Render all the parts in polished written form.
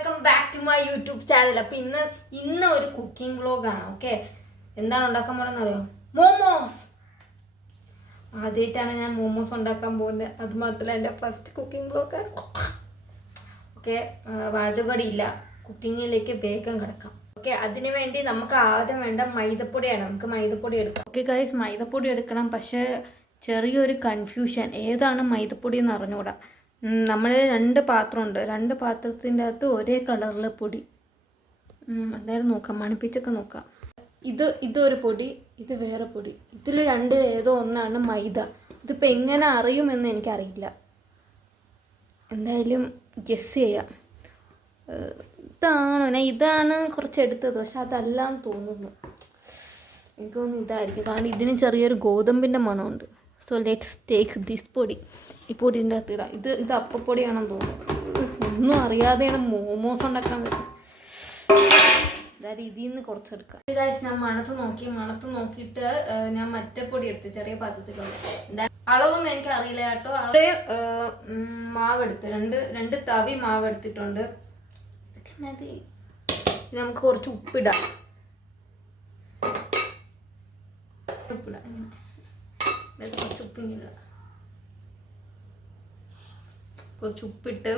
Welcome back to my YouTube channel. അപ്പം ഇന്ന് ഒരു കുക്കിംഗ് വ്ളോഗാണ്. ഓക്കെ, എന്താണ് ഉണ്ടാക്കാൻ പോകുന്നത് അറിയോ? മോമോസ്. ആദ്യമായിട്ടാണ് ഞാൻ മോമോസ് ഉണ്ടാക്കാൻ പോകുന്നത്. അത് മാത്രമല്ല എൻ്റെ ഫസ്റ്റ് കുക്കിംഗ് വ്ളോഗാണ്. ഓക്കെ, വാചകടിയില്ല, കുക്കിങ്ങിലേക്ക് വേഗം കിടക്കാം. ഓക്കെ, അതിന് വേണ്ടി നമുക്ക് ആദ്യം വേണ്ട മൈദപ്പൊടിയാണ്. നമുക്ക് മൈദപ്പൊടി എടുക്കാം. ഓക്കെ ഗൈസ്, മൈദപ്പൊടി എടുക്കണം. പക്ഷേ ചെറിയൊരു കൺഫ്യൂഷൻ, ഏതാണ് മൈദപ്പൊടി എന്ന് അറിഞ്ഞുകൂടാ. നമ്മൾ രണ്ട് പാത്രമുണ്ട്, രണ്ട് പാത്രത്തിൻ്റെ അകത്ത് ഒരേ കളറിൽ പൊടി. എന്തായാലും നോക്കാം, മണിപ്പിച്ചൊക്കെ നോക്കാം. ഇതൊരു പൊടി, ഇത് വേറെ പൊടി. ഇതിൽ രണ്ടിൽ ഏതോ ഒന്നാണ് മൈദ. ഇതിപ്പോൾ എങ്ങനെ അറിയുമെന്ന് എനിക്കറിയില്ല. എന്തായാലും ഗസ് ചെയ്യാം. ഇതാണ് കുറച്ച് എടുത്തത്, പക്ഷെ അതല്ലാന്ന് തോന്നുന്നു. എനിക്ക് തോന്നുന്നു ഇതായിരിക്കും, കാരണം ഇതിന് ചെറിയൊരു ഗോതമ്പിൻ്റെ മണമുണ്ട്. സോ ലെറ്റ്സ് ടേക്ക് ദിസ് പൊടി. ഈ പൊടിൻ്റെ അകത്ത് ഇടാം. ഇത് അപ്പപ്പൊടിയാണെന്ന് തോന്നുന്നു. ഒന്നും അറിയാതെയാണ് മോമോസ് ഉണ്ടാക്കാൻ പറ്റും. അതായത് ഇതിൽ നിന്ന് കുറച്ചെടുക്കാം. ഗൈസ്, ഞാൻ മണത്ത് നോക്കിയിട്ട് ഞാൻ മറ്റേ പൊടി എടുത്ത് ചെറിയ പാത്രത്തിലുണ്ട്. അളവൊന്നും എനിക്ക് അറിയില്ല കേട്ടോ. അവിടെ മാവെടുത്ത് രണ്ട് തവി മാവെടുത്തിട്ടുണ്ട്. ഇതൊക്കെ മതി. നമുക്ക് കുറച്ച് ഉപ്പിടാം. കുറച്ച് ഉപ്പിങ്ങില്ല, കുറച്ച് ഉപ്പിട്ട്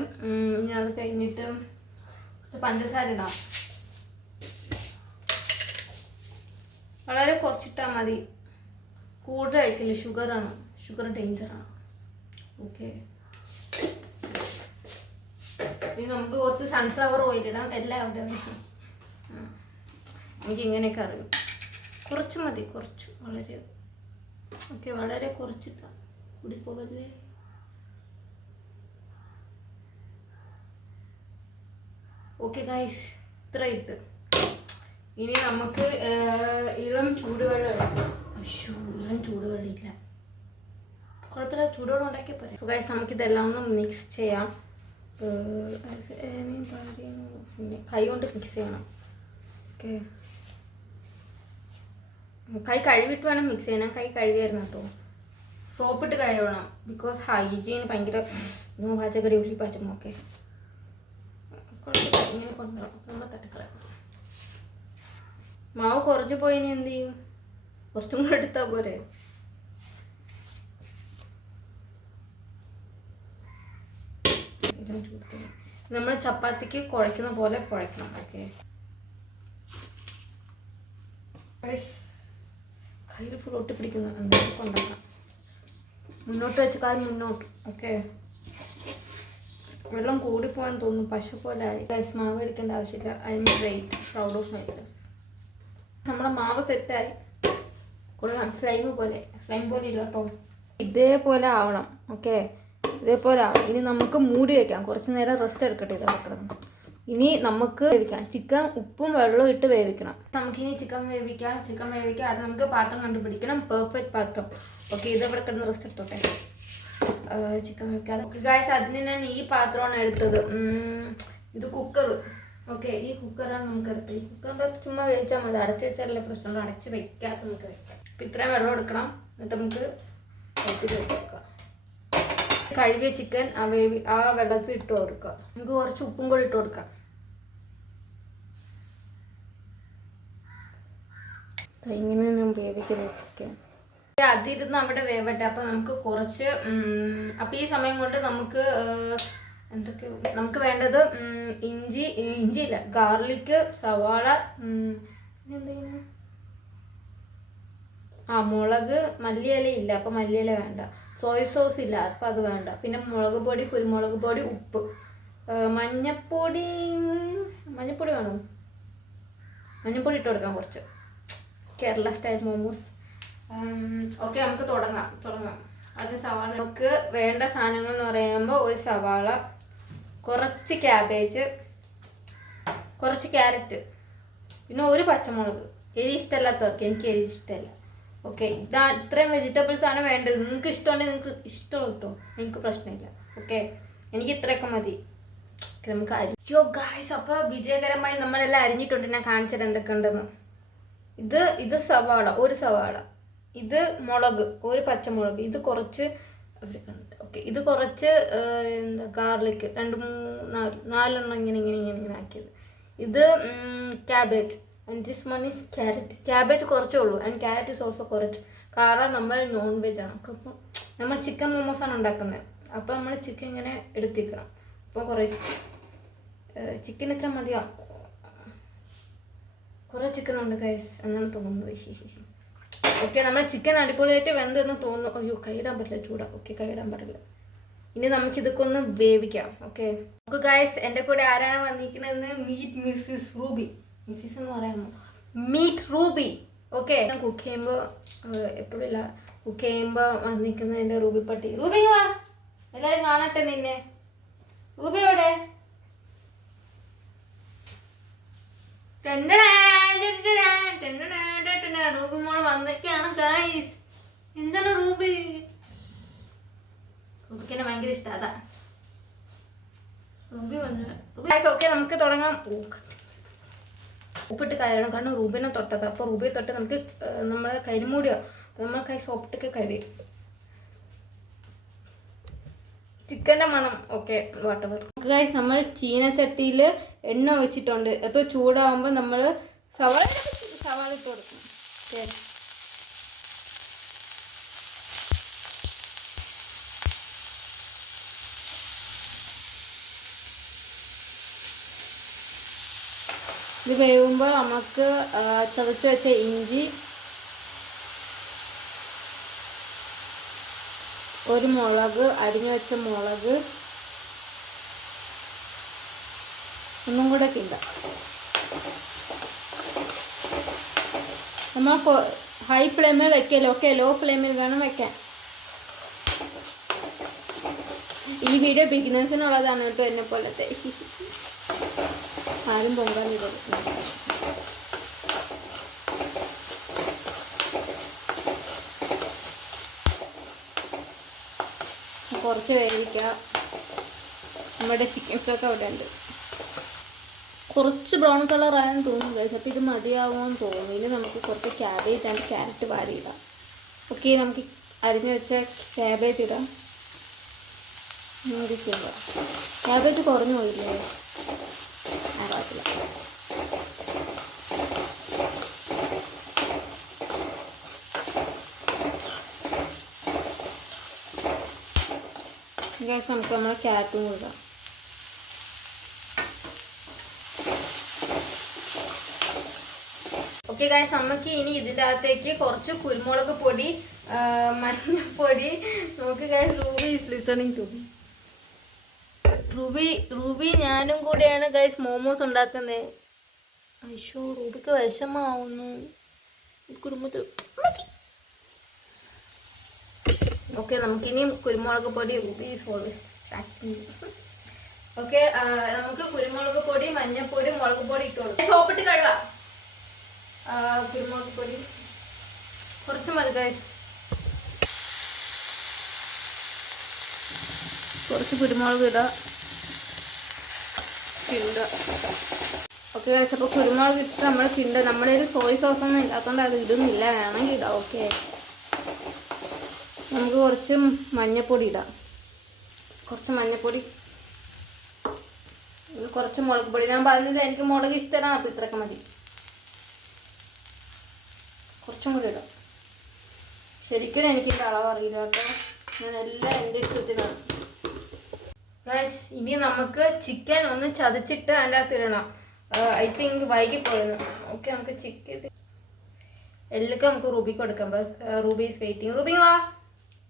ഇനി അത് കഴിഞ്ഞിട്ട് കുറച്ച് പഞ്ചസാര ഇടാം. വളരെ കുറച്ചിട്ടാൽ മതി, കൂടുതൽ കഴിക്കില്ല. ഷുഗർ ഡേഞ്ചറാണ്. ഓക്കെ, ഇനി നമുക്ക് കുറച്ച് സൺഫ്ലവർ ഓയിൽ ഇടാം. എല്ലാവരുടെ എനിക്ക് ഇങ്ങനെയൊക്കെ അറിയും. കുറച്ച് മതി, കുറച്ച്, വളരെ. ഓക്കെ, വളരെ കുറച്ചിട്ടാം, കൂടിപ്പോവല്ലേ. ഓക്കെ ഗൈസ്, ഇത്ര ഇട്ട് ഇനി നമുക്ക് ഇളം ചൂടുവെള്ളം എടുക്കാം. ഇളം ചൂടുവെള്ളം ഇല്ല, കുഴപ്പമില്ല, ചൂടുവെള്ളം ഉണ്ടാക്കിയാൽ പോരെ. സോ ഗൈസ്, നമുക്കിതെല്ലാം ഒന്ന് മിക്സ് ചെയ്യാം. കൈ കൊണ്ട് മിക്സ് ചെയ്യണം. ഓക്കെ, കൈ കഴുകിയിട്ട് വേണം മിക്സ് ചെയ്യാൻ. കൈ കഴുകിയായിരുന്നു കേട്ടോ. സോപ്പിട്ട് കഴുകണം, ബിക്കോസ് ഹൈജീൻ ഭയങ്കര പാചകടി ഉള്ളി പാചകം. ഓക്കെ, കുഴപ്പമില്ല, ഇങ്ങനെ കൊണ്ടുവരാം. അപ്പം നമ്മൾ തട്ടിക്കളയാം. മാവ് കുറഞ്ഞു പോയി, ഇനി എന്ത് ചെയ്യും? കുറച്ചും കൂടെ എടുത്താൽ പോരെ. നമ്മൾ ചപ്പാത്തിക്ക് കുഴയ്ക്കുന്ന പോലെ കുഴയ്ക്കണം. ഓക്കെ, കയ്യിൽ ഫുൾ ഒട്ടി പിടിക്കുന്ന എന്തെങ്കിലും കൊണ്ടാക്കാം. മുന്നോട്ട് വെച്ച് കാൽ മുന്നോട്ട്. ഓക്കെ, വെള്ളം കൂടിപ്പോയെന്ന് തോന്നുന്നു, പശ പോലെ ആയി. ഗൈസ്, മാവ് എടുക്കേണ്ട ആവശ്യമില്ല. I M great, proud of my self. നമ്മുടെ മാവ് സെറ്റായി. കൊള്ളാം, സ്ലൈം പോലെ ഇല്ല കേട്ടോ. ഇതേപോലെ ആവണം. ഓക്കെ, ഇതേപോലെ ആവണം. ഇനി നമുക്ക് മൂടി വയ്ക്കാം, കുറച്ച് നേരം റെസ്റ്റ് എടുക്കട്ടെ. ഇതൊക്കെ കിടന്നു. ഇനി നമുക്ക് വേവിക്കാം. ചിക്കൻ ഉപ്പും വെള്ളവും ഇട്ട് വേവിക്കണം. നമുക്കിനി ചിക്കൻ വേവിക്കാം. അത് നമുക്ക് പാത്രം കണ്ടുപിടിക്കണം, പെർഫെക്റ്റ് പാത്രം. ഓക്കെ, ഇതവിടെ കിടന്ന് റെസ്റ്റ് എടുത്തോട്ടെ. ചിക്കൻ വേവിക്കാതെ. ഓക്കെ ഗൈസ്, അതിന് ഞാൻ ഈ പാത്രമാണ് എടുത്തത്. ഇത് കുക്കർ. ഓക്കെ, ഈ കുക്കറാണ് നമുക്ക് എടുത്തത്. ഈ കുക്കറിൻ്റെ അകത്ത് ചുമ്മാ വേവിച്ചാൽ മതി. അടച്ച് വെച്ചാലല്ലേ പ്രശ്നമുള്ളൂ. അടച്ച് വെക്കാത്ത നമുക്ക് വെക്കാം. അപ്പം ഇത്രയും വെള്ളം എടുക്കണം. എന്നിട്ട് നമുക്ക് വെക്കാം. കഴുകിയ ചിക്കൻ ആ വെള്ളത്തിൽ ഇട്ട് കൊടുക്കുക. നമുക്ക് കുറച്ച് ഉപ്പും കൂടി ഇട്ട് കൊടുക്കാം. ഇങ്ങനെ ഞാൻ വേവിക്കുന്ന ചിക്കൻ അതിരുന്ന് അവിടെ വേവട്ടെ. അപ്പം നമുക്ക് കുറച്ച് അപ്പം ഈ സമയം കൊണ്ട് നമുക്ക് എന്തൊക്കെ നമുക്ക് വേണ്ടത് ഇഞ്ചിയില്ല, ഗാർലിക്ക്, സവാള, എന്തെങ്കിലും മുളക്, മല്ലിയില ഇല്ല, അപ്പം മല്ലിയില വേണ്ട. സോയ സോസ് ഇല്ല, അപ്പം അത് വേണ്ട. പിന്നെ മുളക് പൊടി, കുരുമുളക് പൊടി, ഉപ്പ്, മഞ്ഞപ്പൊടി വേണം. മഞ്ഞപ്പൊടി ഇട്ട് കൊടുക്കാം കുറച്ച്. കേരള സ്റ്റൈൽ മോമോസ്. ഓക്കെ, നമുക്ക് തുടങ്ങാം. അത് സവാള. നമുക്ക് വേണ്ട സാധനങ്ങൾ എന്ന് പറയുമ്പോൾ ഒരു സവാള, കുറച്ച് ക്യാബേജ്, കുറച്ച് ക്യാരറ്റ്, പിന്നെ ഒരു പച്ചമുളക്. എരി ഇഷ്ടമല്ലാത്തവർക്ക്, എനിക്ക് എരി ഇഷ്ടമല്ല. ഓക്കെ, ഇത്രയും വെജിറ്റബിൾസ് ആണ് വേണ്ടത്. നിങ്ങൾക്ക് ഇഷ്ടമുണ്ടെങ്കിൽ നിങ്ങൾക്ക് ഇഷ്ടമുള്ള കിട്ടോ, എനിക്ക് പ്രശ്നമില്ല. ഓക്കെ, എനിക്ക് ഇത്രയൊക്കെ മതി. നമുക്ക് അരിച്ചോ ഗായ്സ്. അപ്പോൾ വിജയകരമായി നമ്മളെല്ലാം അരിഞ്ഞിട്ടുണ്ട്. ഞാൻ കാണിച്ചത് എന്തൊക്കെ ഉണ്ടെന്ന്. ഇത് സവാള, ഒരു സവാള. ഇത് മുളക്, ഒരു പച്ചമുളക്. ഇത് കുറച്ച് ഓക്കെ, ഇത് കുറച്ച് ഗാർലിക്ക്, നാലെണ്ണം ഇങ്ങനെ ആക്കിയത്. ഇത് cabbage and this one is carrot. Cabbage കുറച്ചേ ഉള്ളൂ ആൻഡ് ക്യാരറ്റ് ഈസ് ഓൾസോ കുറച്ച്. കാരണം നമ്മൾ നോൺ വെജ് ആണ്. അപ്പം നമ്മൾ ചിക്കൻ മോമോസാണ് ഉണ്ടാക്കുന്നത്. അപ്പോൾ നമ്മൾ ചിക്കൻ ഇങ്ങനെ എടുത്തിക്കണം. അപ്പോൾ കുറേ ചിക്കൻ എത്ര മതിയോ? കുറേ ചിക്കൻ ഉണ്ട് ഗൈസ് എന്നാണ് തോന്നുന്നത്. ഓക്കെ, നമ്മൾ ചിക്കൻ അടിപൊളിയായിട്ട് വെന്തെന്ന് തോന്നുന്നു. അയ്യോ, കൈയിടാൻ പറ്റില്ല, ചൂടാ. ഓക്കെ, കൈയിടാൻ പറ്റില്ല. ഇനി നമുക്ക് ഇതൊക്കെ ഒന്ന് വേവിക്കാം. ഓക്കെ ഗൈസ്, എൻ്റെ കൂടെ ആരാണ് വന്നിരിക്കുന്നതെന്ന് മീറ്റ് മിസ്സിസ് റൂബി. മിസ്സിസ് എന്ന് പറയാമോ? Meet Ruby. ഓക്കെ, കുക്ക് ചെയ്യുമ്പോൾ എപ്പോഴും ഇല്ല, കുക്ക് ചെയ്യുമ്പോൾ വന്നിരിക്കുന്നത് എൻ്റെ റൂബി പട്ടി. റൂബി വാ, എല്ലാവരും കാണട്ടെ നിന്നെ. റൂബിയോടെ റൂബി മോൾ വന്നൊക്കെയാണ് ഗൈസ്. എന്താണ് റൂബി? റൂബിക്കെന്നെ ഭയങ്കര ഇഷ്ടം, അതാ റൂബി വന്നു. ഓക്കെ, നമുക്ക് തുടങ്ങാം. ഉപ്പിട്ട് കയറണം, കാരണം റൂബിനെ തൊട്ടത്. അപ്പോൾ റൂബിയെ തൊട്ട് നമുക്ക് നമ്മളെ കയ്യിൽ മൂടിയോ, അപ്പോൾ നമ്മൾ കൈ സോപ്പിട്ടൊക്കെ കഴിയും. ചിക്കൻ്റെ മണം. Okay, whatever. ഗൈസ്, നമ്മൾ ചീനച്ചട്ടിയിൽ എണ്ണ ഒഴിച്ചിട്ടുണ്ട്. അപ്പോൾ ചൂടാകുമ്പോൾ നമ്മൾ സവാള ഇട്ട് കൊടുക്കും. ഇത് വേവുമ്പോൾ നമുക്ക് ചതച്ച് വെച്ച ഇഞ്ചി, ഒരു മുളക്, അരിഞ്ഞു വെച്ച മുളക്, ഒന്നും കൂടെ കിണ്ടാം. നമ്മൾ ഹൈ ഫ്ലെയിമിൽ വെക്കല്ലോ. ഓക്കെ, ലോ ഫ്ലെയിമിൽ വേണം വെക്കാൻ. ഈ വീഡിയോ ബിഗിനേഴ്സിനുള്ളതാണ് കേട്ടോ, എന്നെ പോലത്തെ. ആരും പൊങ്കാലിട. കുറച്ച് വേവിക്കാം. നമ്മുടെ ചിക്കൻ സ്റ്റോക്ക് അവിടെ ഉണ്ട്. കുറച്ച് ബ്രൗൺ കളർ ആയെന്ന് തോന്നുന്നു ഗൈസ്. അപ്പോൾ ഇത് മതിയാവുമെന്ന് തോന്നുന്നു. ഇനി നമുക്ക് കുറച്ച് ക്യാബേജ് ആൻഡ് ക്യാരറ്റ് വാരിയിടാം. ഓക്കെ, നമുക്ക് അരിഞ്ഞു വെച്ച ക്യാബേജ് ഇടാം. ക്യാബേജ് കുറഞ്ഞു പോയില്ലേ? കുഴപ്പമില്ല. ഗൈസ്, നമുക്ക് നമ്മളെ ക്യാരറ്റും കൊടുക്കാം. ഓക്കെ ഗൈസ്, നമുക്ക് ഇനി ഇതിൻ്റെ അകത്തേക്ക് കുറച്ച് കുരുമുളക് പൊടി, മഞ്ഞൾപ്പൊടി. നമുക്ക് guys, Ruby is listening to Ruby ഞാനും കൂടെയാണ് ഗൈസ് മോമോസ് ഉണ്ടാക്കുന്നത്. അയ്യോ, റൂബിക്ക് വിഷമാവുന്നു കുരുമുളക്. ഓക്കെ, നമുക്കിനി കുരുമുളക് പൊടി. Ruby is always acting. Okay, നമുക്ക് കുരുമുളക് പൊടി, മഞ്ഞൾപ്പൊടി, മുളക് പൊടി ഇട്ട് കൊടുക്കാം. സോപ്പിട്ട് കഴുകാം. കുരുമുളക് പൊടി കുറച്ച് മതി ഗൈസ്. കുറച്ച് കുരുമുളക് ഇടാം. ഓക്കെ ഗൈസ്, അപ്പോൾ കുരുമുളക് ഇട്ട് നമ്മൾ നമ്മുടെ കയ്യിൽ സോയ സോസൊന്നും ഇല്ലാത്തതുകൊണ്ട് അത് ഇടുന്നില്ല, വേണമെങ്കിൽ ഇടാം. ഓക്കെ, നമുക്ക് കുറച്ച് മഞ്ഞൾപ്പൊടി ഇടാം. കുറച്ച് മഞ്ഞൾപ്പൊടി, കുറച്ച് മുളക് പൊടി. ഞാൻ പറഞ്ഞത് എനിക്ക് മുളക് ഇഷ്ടമാണ്, അപ്പോൾ ഇത്രയൊക്കെ മതി. കുറച്ചും കൂടി ഇടാം. ശരിക്കും എനിക്കിൻ്റെ അളവ് അറിയില്ല കേട്ടോ, ഞാൻ എല്ലാം എൻ്റെ ഇഷ്ടത്തിനാണ് ഗൈസ്. ഇനി നമുക്ക് ചിക്കൻ ഒന്ന് ചതച്ചിട്ട് അതിൻ്റെ അകത്ത് ഇടണം. ഐ തിങ്ക് വൈകിപ്പോയിരുന്നു. ഓക്കെ, നമുക്ക് ചിക്കൻ എല്ലൊക്കെ നമുക്ക് റൂബിക്ക് കൊടുക്കാം. Ruby is waiting. റൂബി വാ.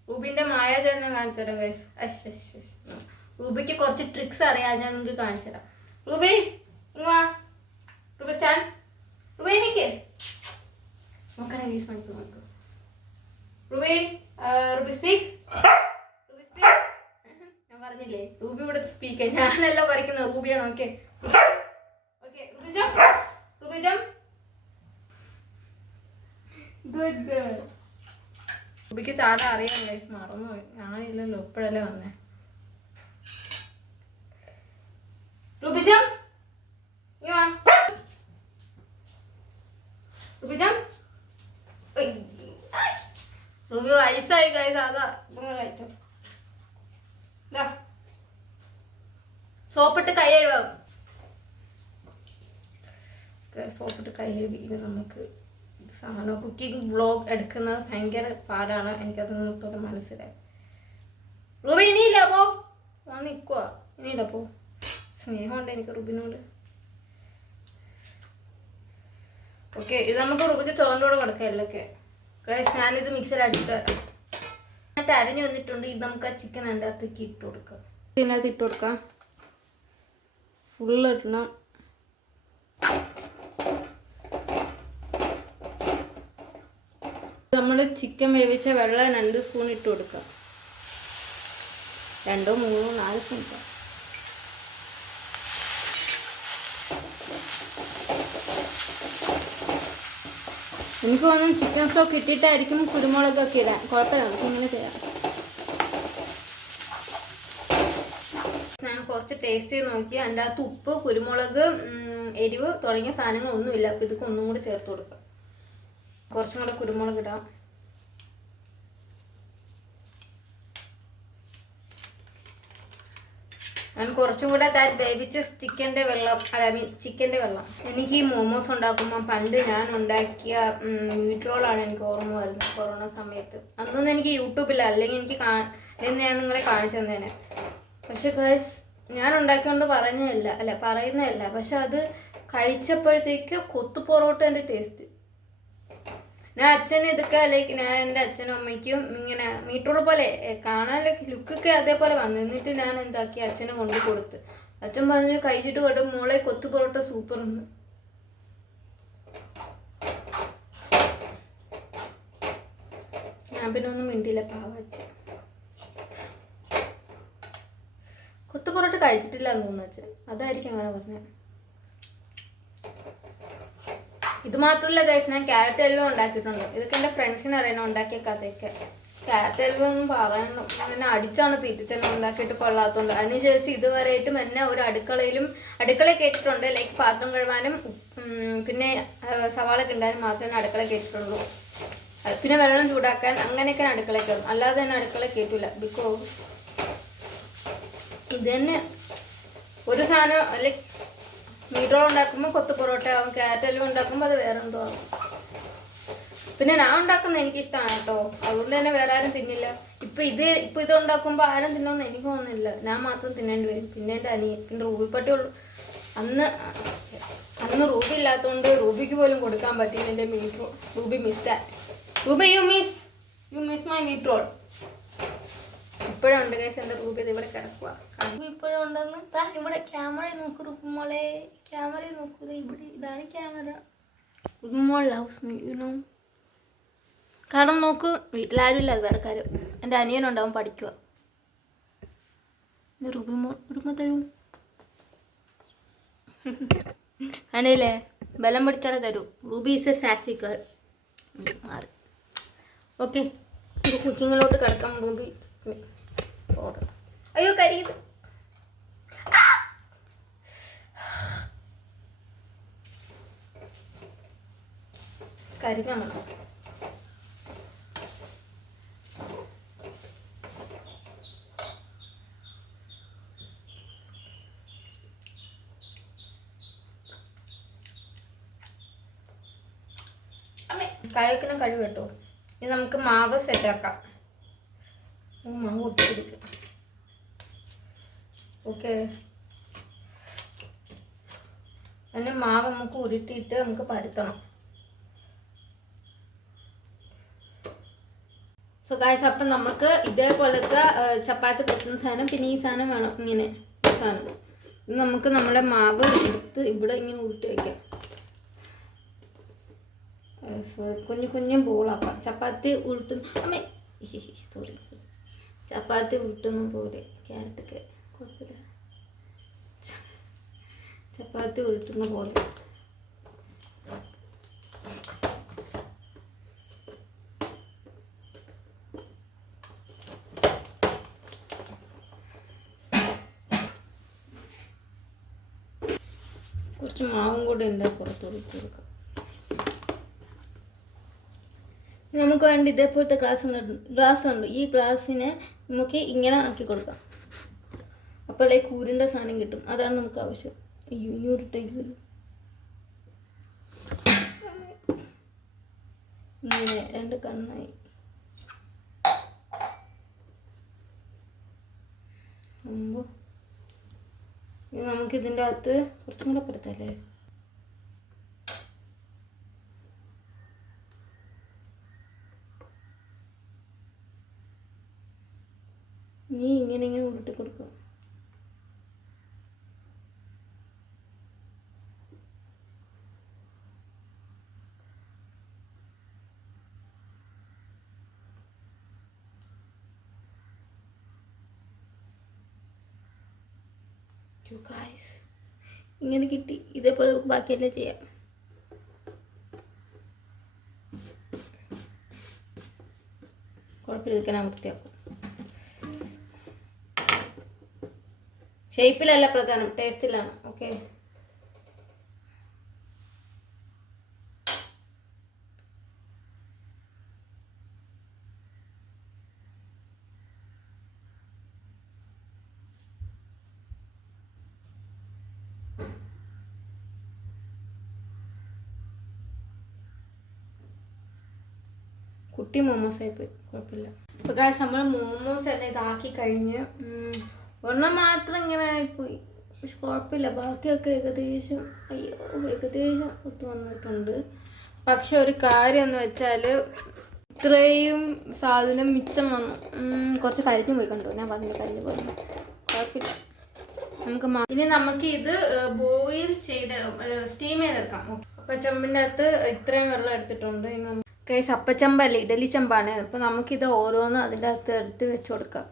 റൂബിൻ്റെ മായാജാലം കാണിച്ചു തരാം ഗൈസ്. റൂബിക്ക് കുറച്ച് ട്രിക്സ് അറിയാം, ഞാൻ നിങ്ങൾക്ക് കാണിച്ചു തരാം. റൂബി ഇങ്ങ് വാ. Ruby stand. റൂബി എനിക്ക് നോക്കണേ ഗൈസ്, നോക്കൂ. Ruby speak. Ruby speak. ഞാൻ പറഞ്ഞില്ലേ റൂബി ഇവിടെ സ്പീക്ക്. ഞാനല്ല കുറയ്ക്കുന്നത്, റൂബിയാണ്. Okay okay, Ruby jump. Ruby jump. Good girl. റൂബിക്ക് ചാടാൻ അറിയാം ഗൈസ്, മറന്നു പോയി. ഞാനില്ലല്ലോ, ഇപ്പോഴല്ലേ വന്നേ. Ruby jump. Ruby jump. Ruby വയസ്സായി ഗൈസ്, അതാ സോപ്പിട്ട് സോപ്പിട്ട് കൈ കഴുകി നമുക്ക് സാധനം കുക്കിംഗ് വ്ളോഗ് എടുക്കുന്നത് ഭയങ്കര പാടാണ്. എനിക്കത് നിന്നത്തോടെ മനസ്സിലായി. റുബി ഇനിയില്ല പോ, വന്ന് നിൽക്കുക. ഇനിയില്ല പോ. സ്നേഹമുണ്ട് എനിക്ക് റുബിനോട്. ഓക്കെ, ഇത് നമുക്ക് റുബിക്ക് ചോറിൻ്റെ കൂടെ കൊടുക്കാം എല്ലൊക്കെ. ഞാനിത് മിക്സിയിൽ അടിച്ചിട്ട് വരാം. എന്നിട്ട് അരിഞ്ഞ് വന്നിട്ടുണ്ട്. ഇത് നമുക്ക് ആ ചിക്കൻ അതിൻ്റെ അകത്തേക്ക് ഇട്ട് കൊടുക്കാം. ഇതിനകത്ത് ഇട്ട് കൊടുക്കാം. ഫുള്ള് ഇടണം. നമ്മൾ ചിക്കൻ വേവിച്ച വെള്ളം 2 സ്പൂൺ ഇട്ട് കൊടുക്കാം. 2, 3, 4 സ്പൂൺ ഇട്ടാം. എനിക്ക് തോന്നുന്നു ചിക്കൻ സ്റ്റോക്ക് ഇട്ടിട്ടായിരിക്കും കുരുമുളകൊക്കെ ഇടാൻ. കുഴപ്പമില്ല, നമുക്ക് ഇങ്ങനെ ചെയ്യാം. ഞാൻ കുറച്ച് ടേസ്റ്റ് ചെയ്ത് നോക്കി. അതിൻ്റെ അകത്ത് ഉപ്പ്, കുരുമുളക്, എരിവ് തുടങ്ങിയ സാധനങ്ങളൊന്നുമില്ല. അപ്പോൾ ഇതൊക്കെ ഒന്നും കൂടി ചേർത്ത് കൊടുക്കാം. കുറച്ചും കൂടെ കുരുമുളക് ഇടാം. ഞാൻ കുറച്ചും കൂടെ വേവിച്ച് ചിക്കൻ്റെ വെള്ളം, ചിക്കൻ്റെ വെള്ളം. എനിക്ക് ഈ മോമോസ് ഉണ്ടാക്കുമ്പോൾ പണ്ട് ഞാൻ ഉണ്ടാക്കിയ മീറ്റ് റോളാണ് എനിക്ക് ഓർമ്മ വരുന്നത്. കൊറോണ സമയത്ത് അന്നൊന്നും എനിക്ക് യൂട്യൂബില്ല, അല്ലെങ്കിൽ എനിക്ക് ഞാൻ നിങ്ങളെ കാണിച്ചു തന്നേനെ. പക്ഷെ ഗൈസ്, ഞാൻ ഉണ്ടാക്കിയോണ്ട് പറയുന്നതല്ല, പക്ഷെ അത് കഴിച്ചപ്പോഴത്തേക്ക് കൊത്തു പൊറോട്ടേൻ്റെ ടേസ്റ്റ്. ഞാൻ അച്ഛന് ഇതൊക്കെ ഞാൻ എൻ്റെ അച്ഛനും അമ്മയ്ക്കും ഇങ്ങനെ മീറ്റ് റോൾ പോലെ കാണാൻ ലുക്കൊക്കെ അതേപോലെ വന്നു. എന്നിട്ട് ഞാൻ എന്താക്കി അച്ഛനെ കൊണ്ട് കൊടുത്ത്. അച്ഛൻ പറഞ്ഞു കഴിച്ചിട്ട് പോയിട്ട് മോളെ കൊത്തു പൊറോട്ട സൂപ്പർ എന്ന്. ഞാൻ പിന്നെ ഒന്നും മിണ്ടിയില്ല, പാവച്ച. കൊത്തു പൊറോട്ട കഴിച്ചിട്ടില്ല എന്ന് തോന്നുന്നു അച്ഛൻ, അതായിരിക്കും അങ്ങനെ പറഞ്ഞത്. ഇത് മാത്രമല്ല ഗൈസ്, ഞാൻ ക്യാരറ്റ് ഹൽവ ഉണ്ടാക്കിയിട്ടുണ്ട്. ഇതൊക്കെ എൻ്റെ ഫ്രണ്ട്സിന് അറിയണം ഉണ്ടാക്കിയ കഥയൊക്കെ. ക്യാരറ്റ് ഹൽവ ഒന്നും പറയണം, എന്നെ അടിച്ചാണ് തീറ്റിച്ചെന്നെ ഉണ്ടാക്കിയിട്ട് കൊള്ളാത്തതുകൊണ്ട്. അതിനുശേഷം ഇതുവരെയായിട്ടും എന്നെ ഒരു അടുക്കളയിൽ കേട്ടിട്ടുണ്ട്. ലൈക്ക് പാത്രം കഴുകാനും പിന്നെ സവാള കിണ്ടാനും മാത്രമേ അടുക്കള കേട്ടിട്ടുള്ളൂ. പിന്നെ വെള്ളം ചൂടാക്കാൻ അങ്ങനെയൊക്കെ അടുക്കളയിൽ കയറും, അല്ലാതെ തന്നെ അടുക്കള കേട്ടില്ല. ബിക്കോസ് ഇത് തന്നെ ഒരു സാധനം ലൈക്ക് മീറ്റ് റോൾ ഉണ്ടാക്കുമ്പോൾ കൊത്തു പൊറോട്ട ആവും, ക്യാരറ്റ് ഹൽവ ഉണ്ടാക്കുമ്പോൾ അത് വേറെ എന്തോ ആവും. പിന്നെ ഞാൻ ഉണ്ടാക്കുന്നത് എനിക്കിഷ്ടമാണ് കേട്ടോ, അതുകൊണ്ട് തന്നെ വേറെ ആരും തിന്നില്ല. ഇപ്പം ഇത് ഉണ്ടാക്കുമ്പോൾ ആരും തിന്നോന്ന് എനിക്ക് തോന്നുന്നില്ല, ഞാൻ മാത്രം തിന്നേണ്ടി വരും. പിന്നെ എൻ്റെ അനിയൻ, പിന്നെ റൂബിപ്പട്ടി ഉള്ളു. അന്ന് റൂബി ഇല്ലാത്തതുകൊണ്ട് റൂബിക്ക് പോലും കൊടുക്കാൻ പറ്റിയില്ല എൻ്റെ meat roll. Ruby miss that. Ruby you miss my meat roll. ഇപ്പോഴുണ്ട് കേസ് എൻ്റെ റൂബി ഇവിടെ കിടക്കുക. ഇപ്പോഴും ഉണ്ടെന്ന് ഇവിടെ ക്യാമറ നോക്കൂ റുബിമോളെ, ക്യാമറയിൽ നോക്കൂ. ഇവിടെ ഇതാണ് ക്യാമറ. റുബിമോൾ ലവ്സ് മീ യു നോ. കാരണം നോക്കൂ, വീട്ടിലാരും ഇല്ല, അത് വേറെ കാര്യം. എൻ്റെ അനിയനുണ്ടാവും പഠിക്കുക. റുബിമോൾ തരൂ. കണ്ടില്ലേ, ബലം പിടിച്ചാലേ തരൂ. Ruby is a sassy girl. മാറി. ഓക്കെ, ഇത് കുക്കിങ്ങിലോട്ട് കിടക്കാം. Ruby order. അയ്യോ കരിയത്. കരിക്കാൻ മതി. കായക്കിനെ കഴിവ് കേട്ടോ. ഇനി നമുക്ക് മാവ് സെറ്റാക്കാം. മാവ് ഒട്ടിപ്പിടിച്ചു. ഓക്കെ, അതിന് മാവ് നമുക്ക് ഉരുട്ടിയിട്ട് നമുക്ക് പരത്തണം. സോ ഗായ്സ്, അപ്പം നമുക്ക് ഇതേപോലത്തെ ചപ്പാത്തി പറ്റുന്ന സാധനം, പിന്നെ ഈ സാധനം വേണം. ഇങ്ങനെ ഈ സാധനം ഇത് നമുക്ക് നമ്മുടെ മാവ് എടുത്ത് ഇവിടെ ഇങ്ങനെ ഉരുട്ടി വയ്ക്കാം. കുഞ്ഞു കുഞ്ഞു ബോളാക്കാം. ചപ്പാത്തി ഉരുട്ടുന്ന സോറി, ചപ്പാത്തി ഉരുട്ടുന്ന പോലെ. ക്യാരറ്റൊക്കെ കുഴപ്പമില്ല, ചപ്പാത്തി ഉരുട്ടുന്ന പോലെ. കുറച്ച് മാവും കൂടെ ഉണ്ട്, പുറത്ത് ഒഴിച്ച് കൊടുക്കാം. നമുക്ക് വേണ്ടി ഇതേപോലത്തെ ഗ്ലാസ് ഉണ്ട്. ഈ ഗ്ലാസ്സിനെ നമുക്ക് ഇങ്ങനെ ആക്കി കൊടുക്കാം. അപ്പോൾ ലൈക്ക് ഊരിൻ്റെ സാധനം കിട്ടും. അതാണ് നമുക്ക് ആവശ്യം. അയ്യോ, ഇനി ഉരുട്ടില്ല. ഇങ്ങനെ 2 കണ്ണായി. ഇനി നമുക്ക് ഇതിൻ്റെ അകത്ത് കുറച്ചും കൂടെ പെടുത്തല്ലേ. നീ ഇങ്ങനെ ഉരുട്ടി കൊടുക്കും. ഇങ്ങനെ കിട്ടി. ഇതേപോലെ ബാക്കിയെല്ലാം ചെയ്യാം. കുഴപ്പമില്ല, ഇതൊക്കെ ഞാൻ വൃത്തിയാക്കും. ഷേപ്പിലല്ല പ്രധാനം, ടേസ്റ്റിലാണ്. ഓക്കെ, കുട്ടി മോമോസ് ആയിപ്പോയി, കുഴപ്പമില്ല. അപ്പോൾ ഗായ്സ് നമ്മൾ മോമോസ് എല്ലാം ഇതാക്കി കഴിഞ്ഞ് ഒരെണ്ണം മാത്രം ഇങ്ങനെ ആയിപ്പോയി, പക്ഷെ കുഴപ്പമില്ല. ബാക്കിയൊക്കെ ഏകദേശം ഒത്തു വന്നിട്ടുണ്ട്. പക്ഷെ ഒരു കാര്യം എന്ന് വെച്ചാൽ ഇത്രയും സാധനം മിച്ചം വന്നു. കുറച്ച് കരിഞ്ഞു പോയി, കണ്ടു ഞാൻ പറഞ്ഞ കരിഞ്ഞു പോയി. കുഴപ്പമില്ല, ഇനി നമുക്ക് ഇത് ബോയിൽ ചെയ്തിടും, സ്റ്റീം ചെയ്തെടുക്കാം. അപ്പച്ചമ്പിൻ്റെ അകത്ത് ഇത്രയും വെള്ളം എടുത്തിട്ടുണ്ട്. ഇനി ഗൈസ് അപ്പച്ചമ്പല്ല, ഇഡലി ചെമ്പാണ്. അപ്പോൾ നമുക്കിത് ഓരോന്ന് അതിൻ്റെ അകത്ത് എടുത്ത് വെച്ച് കൊടുക്കാം.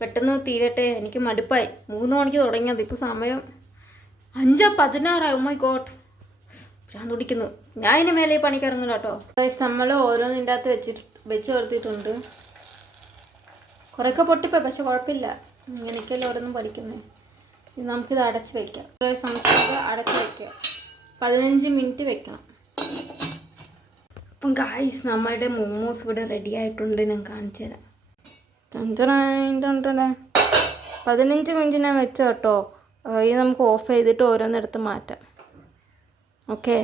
പെട്ടെന്ന് തീരട്ടെ, എനിക്ക് മടുപ്പായി. 3 മണിക്ക് തുടങ്ങിയത്, ഇപ്പോൾ സമയം 5:16. മൈ ഗോഡ്, ഞാൻ തുടിക്കുന്നു. ഞാൻ ഇതിൻ്റെ മേലെ പണിക്ക് ഇറങ്ങില്ല കേട്ടോ. ഗൈസ് നമ്മൾ ഓരോന്നിൻ്റെ അകത്ത് വെച്ച് കൊടുത്തിട്ടുണ്ട്. കുറേയൊക്കെ പൊട്ടിപ്പോയി, പക്ഷെ കുഴപ്പമില്ല. ഇങ്ങനെയൊക്കെയല്ലേ ഓരോന്നും പഠിക്കുന്നത്. ഇത് നമുക്കിത് അടച്ച് വയ്ക്കാം. ഗൈസ് നമുക്കിത് അടച്ച് വയ്ക്കാം. 15 മിനിറ്റ് വെക്കണം. അപ്പം ഗായ്സ് നമ്മളുടെ മോമോസ് ഇവിടെ റെഡി ആയിട്ടുണ്ട്. ഞാൻ കാണിച്ചു തരാം. 15 മിനിറ്റ് ഞാൻ വെച്ചോ കേട്ടോ. ഇത് നമുക്ക് ഓഫ് ചെയ്തിട്ട് ഓരോന്നെടുത്ത് മാറ്റാം. ഓക്കെ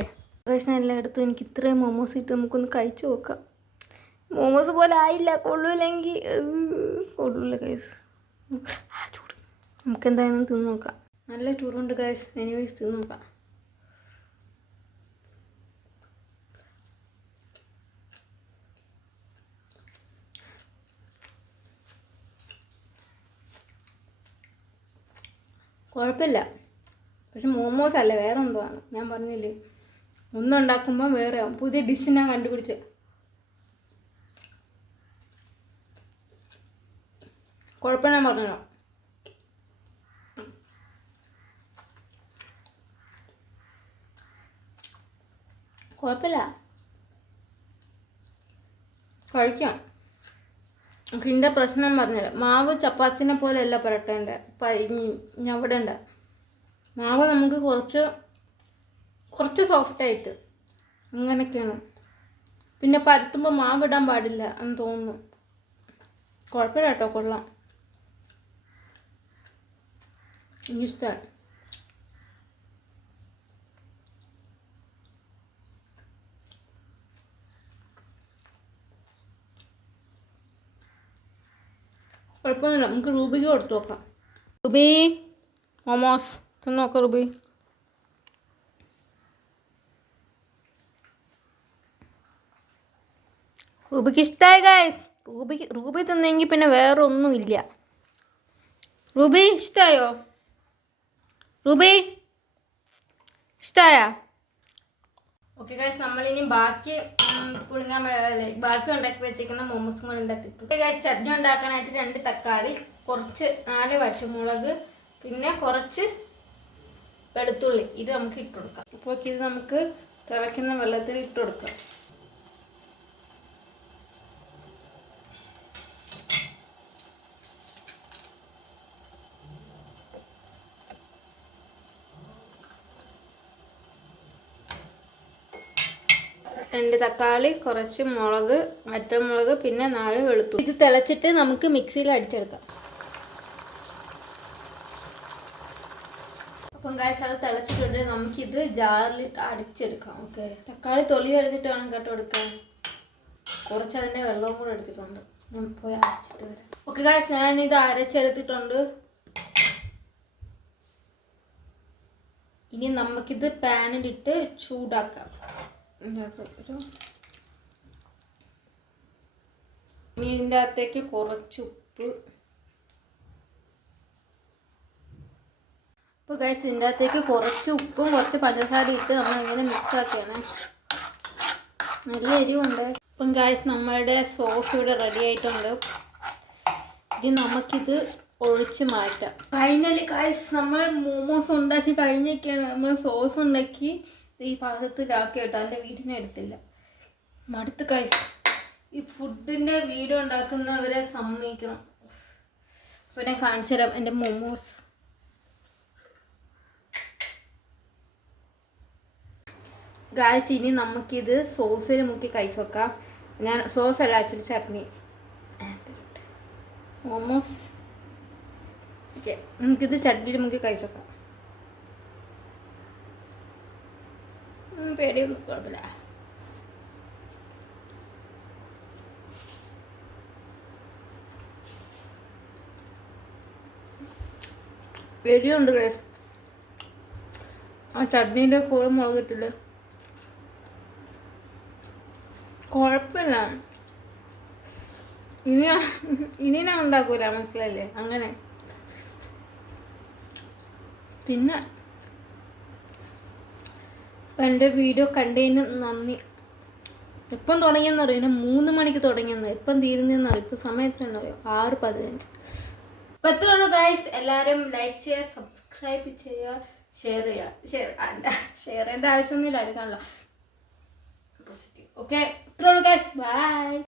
ഗായ്സ്, ഞാൻ എല്ലാം എടുത്തു. എനിക്ക് ഇത്രയും മോമോസ് ഇട്ട് നമുക്കൊന്ന് കഴിച്ചു നോക്കാം. മോമോസ് പോലെ ആയില്ല, കൊള്ളൂല ഗായ്സ്. ചൂട്, നമുക്ക് എന്തായാലും തിന്ന് നോക്കാം. നല്ല ചൂടുണ്ട് ഗായ്സ്. എനിവേസ് തിന്ന് നോക്കാം. കുഴപ്പമില്ല, പക്ഷെ മോമോസ് അല്ല, വേറെ എന്തോ ആണ്. ഞാൻ പറഞ്ഞില്ലേ, ഒന്നുണ്ടാക്കുമ്പോൾ വേറെ ആവും. പുതിയ ഡിഷ് ഞാൻ കണ്ടുപിടിച്ച്. കുഴപ്പമില്ല, ഞാൻ പറഞ്ഞല്ലോ. കുഴപ്പമില്ല, കഴിക്കാം. ഇതിൻ്റെ പ്രശ്നം പറഞ്ഞുതരാം. മാവ് ചപ്പാത്തിനെ പോലെയല്ല പുരട്ടേണ്ട, ഞവിടേണ്ട. മാവ് നമുക്ക് കുറച്ച് സോഫ്റ്റായിട്ട് അങ്ങനെയൊക്കെയാണ്. പിന്നെ പരത്തുമ്പോൾ മാവ് ഇടാൻ പാടില്ല എന്ന് തോന്നുന്നു. കുഴപ്പമില്ല കേട്ടോ, കൊള്ളാം, എനിക്കിഷ്ടമായി. കുഴപ്പമൊന്നുമില്ല. നമുക്ക് റൂബിക്ക് കൊടുത്തു നോക്കാം. റൂബി മോമോസ് തിന്ന് നോക്കാം. റൂബിക്ക് ഇഷ്ടമായി ഗൈസ്. റൂബി തിന്നെങ്കിൽ പിന്നെ വേറെ ഒന്നും ഇല്ല. റൂബി ഇഷ്ടമായോ? റൂബി ഇഷ്ടമായോ? ഓക്കെ ഗൈസ്, നമ്മളിനി ബാക്കി ഉണ്ടാക്കി വെച്ചിരിക്കുന്ന മോമോസും കൂടെ ഉണ്ടാക്കിയിട്ടു. ഓക്കെ ഗൈസ്, ചട്നി ഉണ്ടാക്കാനായിട്ട് 2 തക്കാളി, കുറച്ച് 4 പച്ചമുളക്, പിന്നെ കുറച്ച് വെളുത്തുള്ളി, ഇത് നമുക്ക് ഇട്ട് കൊടുക്കാം. അപ്പോൾ ഇത് നമുക്ക് തിളയ്ക്കുന്ന വെള്ളത്തിൽ ഇട്ട് കൊടുക്കാം. രണ്ട് തക്കാളി, കുറച്ച് മുളക്, വറ്റൽമുളക്, പിന്നെ 4 വെളുത്തുള്ളി. ഇത് തിളച്ചിട്ട് നമുക്ക് മിക്സിയിൽ അടിച്ചെടുക്കാം. അപ്പം ഗൈസ് അത് തിളച്ചിട്ടുണ്ട്. നമുക്കിത് ജാറിൽ അടിച്ചെടുക്കാം. ഓക്കെ, തക്കാളി തൊലി എടുത്തിട്ട് വേണം കേട്ടോ എടുക്കാൻ. കുറച്ച് അതിൻ്റെ വെള്ളവും കൂടെ എടുത്തിട്ടുണ്ട്. ഞാൻ പോയി അരച്ചിട്ട് വരാം. ഓക്കെ ഗൈസ്, ഞാനിത് അരച്ചെടുത്തിട്ടുണ്ട്. ഇനി നമുക്കിത് പാനിലിട്ട് ചൂടാക്കാം. ഇതിൻ്റെ അകത്തേക്ക് കുറച്ച് ഉപ്പ്. അപ്പോൾ ഗൈസ്, ഇതിൻ്റെ അകത്തേക്ക് കുറച്ച് ഉപ്പും കുറച്ച് പഞ്ചസാര ഇട്ട് നമ്മളിങ്ങനെ മിക്സ് ആക്കിയാണ്. നല്ല എരിവുണ്ട്. അപ്പം ഗൈസ്, നമ്മളുടെ സോസ് ഇവിടെ റെഡി ആയിട്ടുണ്ട്. ഇനി നമുക്കിത് ഒഴിച്ച് മാറ്റാം. ഫൈനലി ഗൈസ്, നമ്മൾ മോമോസ് ഉണ്ടാക്കി കഴിഞ്ഞൊക്കെയാണ്. നമ്മൾ സോസ് ഉണ്ടാക്കി ഈ പാത്രത്തിലാക്കി കേട്ടോ. എൻ്റെ വീട്ടിനെ എടുത്തില്ല. മടുത്ത് ഗൈസ്. ഈ ഫുഡിൻ്റെ വീഡിയോ ഉണ്ടാക്കുന്നവരെ സമ്മതിക്കണം. അപ്പോൾ ഞാൻ കാണിച്ചു തരാം എൻ്റെ മോമോസ്. ഗായ്സ്, ഇനി നമുക്കിത് സോസിൽ മുക്കി കഴിച്ചു വെക്കാം. ഞാൻ സോസ് അല്ല, ആക്ച്വലി ചട്നി. മോമോസ് ഓക്കെ, നമുക്കിത് ചട്നിയിൽ മുക്കി കഴിച്ചു വെക്കാം. പേടിയൊന്നും കുഴപ്പമില്ല. എരിയുണ്ട് ഗൈസ്. ആ ചട്നീൻ്റെ കൂടെ മുളക് ഇട്ടില്ലേ, കുഴപ്പമില്ല. ഇനി ഞാൻ ഉണ്ടാക്കൂല, മനസ്സിലല്ലേ? അങ്ങനെ പിന്നെ എൻ്റെ വീഡിയോ കണ്ടതിന് നന്ദി. എപ്പം തുടങ്ങിയെന്നറിയാം, ഞാൻ 3 മണിക്ക് തുടങ്ങിയെന്ന്. എപ്പം തീരുന്നതെന്നറിയാം. ഇപ്പോൾ സമയത്തിനെന്നറിയാം 6:15. അപ്പോൾ എത്ര ഉള്ളൂ ഗൈസ്. എല്ലാവരും ലൈക്ക് ചെയ്യുക, സബ്സ്ക്രൈബ് ചെയ്യുക, ഷെയർ ചെയ്യുക. ഷെയർ ചെയ്യേണ്ട ആവശ്യമൊന്നുമില്ല, ആർക്കാണല്ലോ. ഓക്കെ, ഇത്ര ഉള്ളൂ ഗൈസ്. ബൈ.